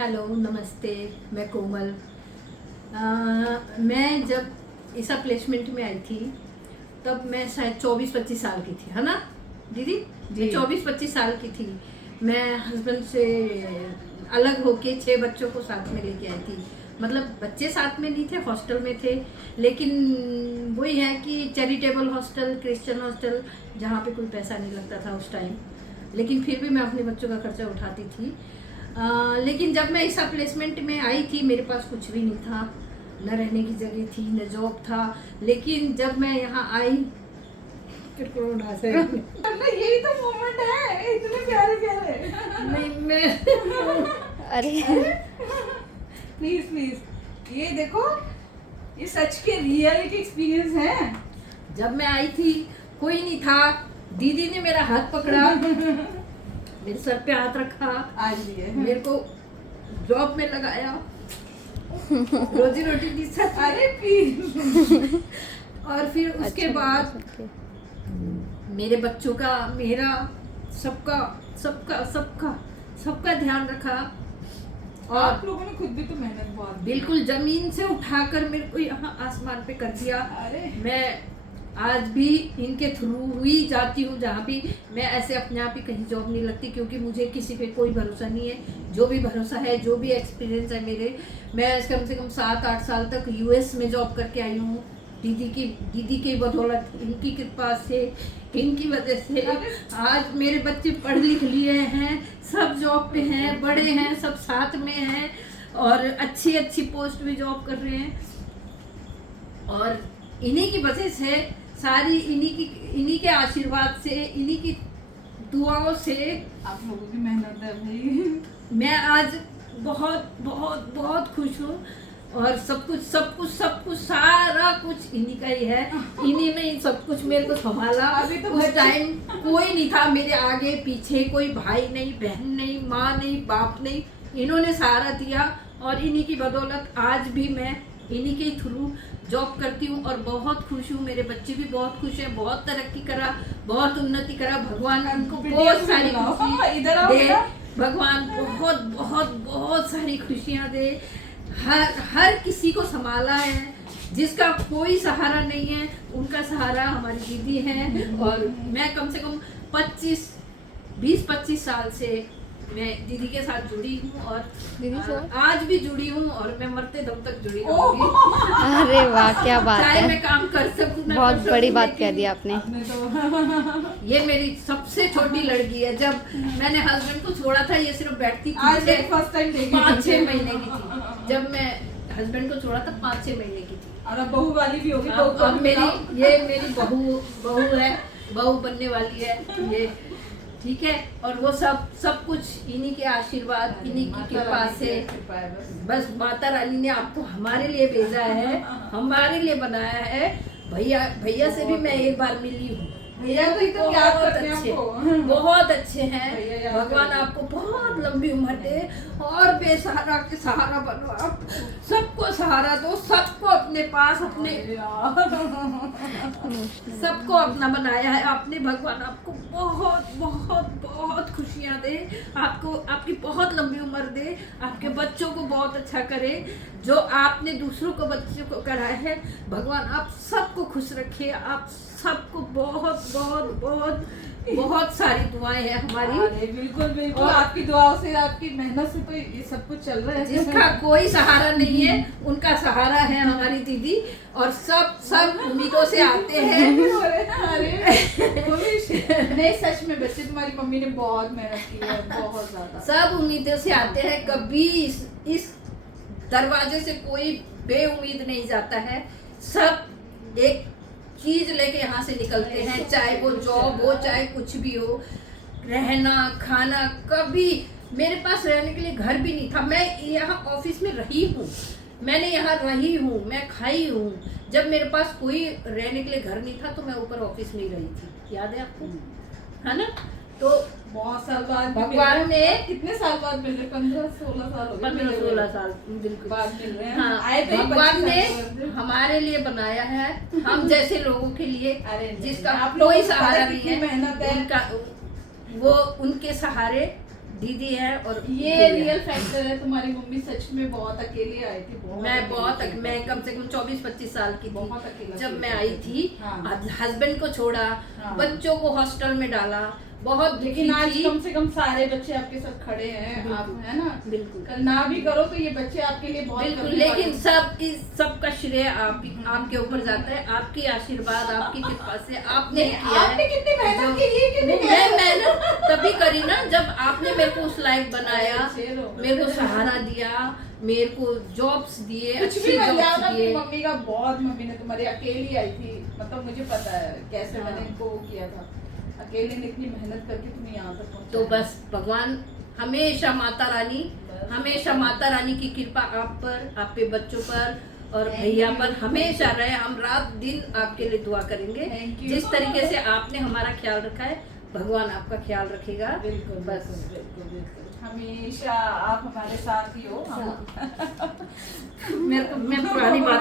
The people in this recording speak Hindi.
हेलो नमस्ते, मैं कोमल। मैं जब ईसा प्लेसमेंट में आई थी तब मैं शायद 24-25 साल की थी, है ना दीदी? मैं 24-25 साल की थी। मैं हस्बैंड से अलग होके 6 बच्चों को साथ में लेके आई थी। मतलब बच्चे साथ में नहीं थे, हॉस्टल में थे, लेकिन वही है कि चैरिटेबल हॉस्टल, क्रिश्चियन हॉस्टल, जहाँ पे कोई पैसा नहीं लगता था उस टाइम, लेकिन फिर भी मैं अपने बच्चों का खर्चा उठाती थी। लेकिन जब मैं ईसा प्लेसमेंट में आई थी मेरे पास कुछ भी नहीं था, न रहने की जगह थी, न जॉब था। लेकिन जब मैं यहाँ आई फिर कोरोना से यही तो मोमेंट है, इतने प्यारे प्यारे। नहीं मैं अरे प्लीज प्लीज ये देखो, ये सच के रियलिटी एक्सपीरियंस है। जब मैं आई थी कोई नहीं था, दीदी ने मेरा हाथ पकड़ा, मेरे सर पे हाथ रखा, आज भी है। मेरे को जॉब में लगाया, रोजी रोटी दी सब। अरे प्लीज। और फिर उसके बाद मेरे बच्चों का, मेरा, सबका सबका सबका सबका ध्यान रखा। और और आप लोगों ने खुद भी तो मेहनत बहुत की। बिल्कुल जमीन से उठाकर मेरे को यहाँ आसमान पे कर दिया। अरे मैं आज भी इनके थ्रू ही जाती हूँ जहाँ भी। मैं ऐसे अपने आप ही कहीं जॉब नहीं लगती, क्योंकि मुझे किसी पे कोई भरोसा नहीं है। जो भी भरोसा है, जो भी एक्सपीरियंस है मेरे, मैं कम से कम 7-8 साल तक यूएस में जॉब करके आई हूँ। दीदी की बदौलत, इनकी कृपा से, इनकी वजह से आज मेरे बच्चे पढ़ लिख लिए हैं, सब जॉब पे हैं, बड़े हैं, सब साथ में हैं और अच्छी अच्छी पोस्ट में जॉब कर रहे हैं। और इन्हीं की वजह से, सारी इन्हीं के आशीर्वाद से, इन्हीं की दुआओं से आप लोगों की मेहनत है भाई। मैं आज बहुत बहुत बहुत खुश हूँ। और सब कुछ सारा कुछ इन्हीं का ही है। इन्हीं ने सब कुछ मेरे को संभाला। अभी तो उस टाइम कोई नहीं था मेरे आगे पीछे, कोई भाई नहीं, बहन नहीं, माँ नहीं, बाप नहीं। इन्होंने सहारा दिया और इन्हीं की बदौलत आज भी मैं इन्हीं के थ्रू जॉब करती हूँ और बहुत खुश हूँ। मेरे बच्चे भी बहुत खुश हैं, बहुत तरक्की करा, बहुत उन्नति करा। भगवान उनको बहुत सारी खुशी दे, भगवान बहुत बहुत बहुत सारी खुशियाँ दे। हर किसी को संभाला है, जिसका कोई सहारा नहीं है उनका सहारा हमारी दीदी है। और मैं कम से कम 20-25 साल से मैं दीदी के साथ जुड़ी हूँ और दीदी से आज भी जुड़ी हूँ और मैं मरते दम तक जुड़ी रहूंगी। अरे वाह, क्या बात चाहे है। मैं काम कर सकूँ ना बहुत कर सकूँ, बड़ी बात लेकिन कह दी आपने। आपने तो ये मेरी सबसे छोटी लड़की है। जब मैंने हस्बैंड को छोड़ा था, ये सिर्फ बैठती आज थी। फर्स्ट टाइम देखी 5-6 महीने की थी जब मैं हस्बैंड को छोड़ा था, 5-6 महीने की थी। और अब बहू वाली भी होगी। अब मेरी बहू है, बहू बनने वाली है ये, ठीक है। और वो सब कुछ इन्हीं के आशीर्वाद, इन्हीं की कृपा से। बस माता रानी ने आपको हमारे लिए भेजा है, हमारे लिए बनाया है। भैया से भी मैं एक बार मिली हूँ। भैया तो एकदम याद करते हैं आपको। बहुत अच्छे हैं। भैया याद भगवान करते हैं। आपको बहुत लंबी उम्र दे और बेसहारा के सहारा बनो। आप सबको सहारा दो, सबको अपने पास, अपने सबको अपना बनाया है आपने। भगवान आपको बहुत बहुत बहुत खुशियाँ दे, आपको आपकी बहुत लंबी उम्र दे, आपके बच्चों को बहुत अच्छा करे। जो आपने दूसरों को, बच्चों को कराया है, भगवान आप सबको खुश रखे। आप सबको बहुत बहुत बहुत बहुत सारी दुआएं हैं हमारी। अरे बिल्कुल बिल्कुल, और आपकी दुआओं से, आपकी मेहनत से तो ये सब कुछ चल रहा है। जिसका कोई सहारा नहीं है उनका सहारा है हमारी दीदी। और सब उम्मीदों से आते हैं। अरे नहीं, सच में बच्चे, तुम्हारी मम्मी ने बहुत मेहनत की है, बहुत ज्यादा। सब उम्मीदों से आते हैं। कभी इस दरवाजे से कोई बेउम्मीद नहीं जाता है। सब एक चीज लेके यहाँ से निकलते हैं, चाहे वो जॉब हो, चाहे कुछ भी हो, रहना खाना। कभी मेरे पास रहने के लिए घर भी नहीं था। मैं यहाँ ऑफिस में रही हूँ, मैंने यहाँ रही हूँ, मैं खाई हूँ। जब मेरे पास कोई रहने के लिए घर नहीं था तो मैं ऊपर ऑफिस में ही रही थी, याद है आपको, है ना? तो बहुत साल बाद भगवान ने, कितने साल बाद मिल रहे? 15-16 साल हो गए। 15-16 साल बिल्कुल बाद मिल रहे हैं। हाँ, आए थे भगवान 25 ने साल बाद। हमारे लिए बनाया है, हम जैसे लोगों के लिए, अरे नहीं, जिसका आप लोगों कोई की सहारा पता नहीं कितनी है, मेहनत है। उनका वो उनके सहारे दीदी है और ये गुड़िया। रियल फैक्टर है, तुम्हारी मम्मी सच में बहुत अकेली आई थी, मैं कम से कम 24-25 साल की बहुत थी अकेला जब फील मैं करती आई थी। हाँ। हस्बैंड को छोड़ा, हाँ। बच्चों को हॉस्टल में डाला, बहुत लेकिन दुखी आज थी। कम से कम सारे बच्चे आपके साथ खड़े हैं, आप बिल्कुल। है ना। बिल्कुल। कल ना भी करो तो ये बच्चे आपके लिए बहुत बिल्कुल, करने वाले लेकिन हैं। सबका श्रेय आपके ऊपर जाता है, आपकी आशीर्वाद, आपकी कृपा से आपने नहीं, किया आपने है। कितनी मेहनत की, ये क्यों नहीं मैं कह रहे? मेहनत तभी करी ना जब आपने मेरे को उस लायक बनाया, अरे शेरो। मेरे को सहारा दिया, मेरे को जॉब्स दिए, कुछ अच्छी भी बन जाओ जॉब्स ना, अपनी दिए। मम्मी का बहुत, मम्मी ने तुम्हारी अकेली आई थी, मतलब मुझे पता है कैसे हाँ। मैंने इनको वो किया था, अकेले ने इतनी मेहनत करके तुम्हें यहाँ तक पहुँचाया। तो बस भगवान हमेशा माता रानी, हमेशा माता रानी की कृपा आप पर, आपके बच्चों पर और Thank भैया you. पर हमेशा रहे। हम रात दिन आपके लिए दुआ करेंगे। Thank you. जिस तरीके से आपने हमारा ख्याल रखा है, भगवान आपका ख्याल रखेगा। बिल्कुल बस बिल्कुल हमेशा आप हमारे साथ ही हो। हम मैं पुरानी बात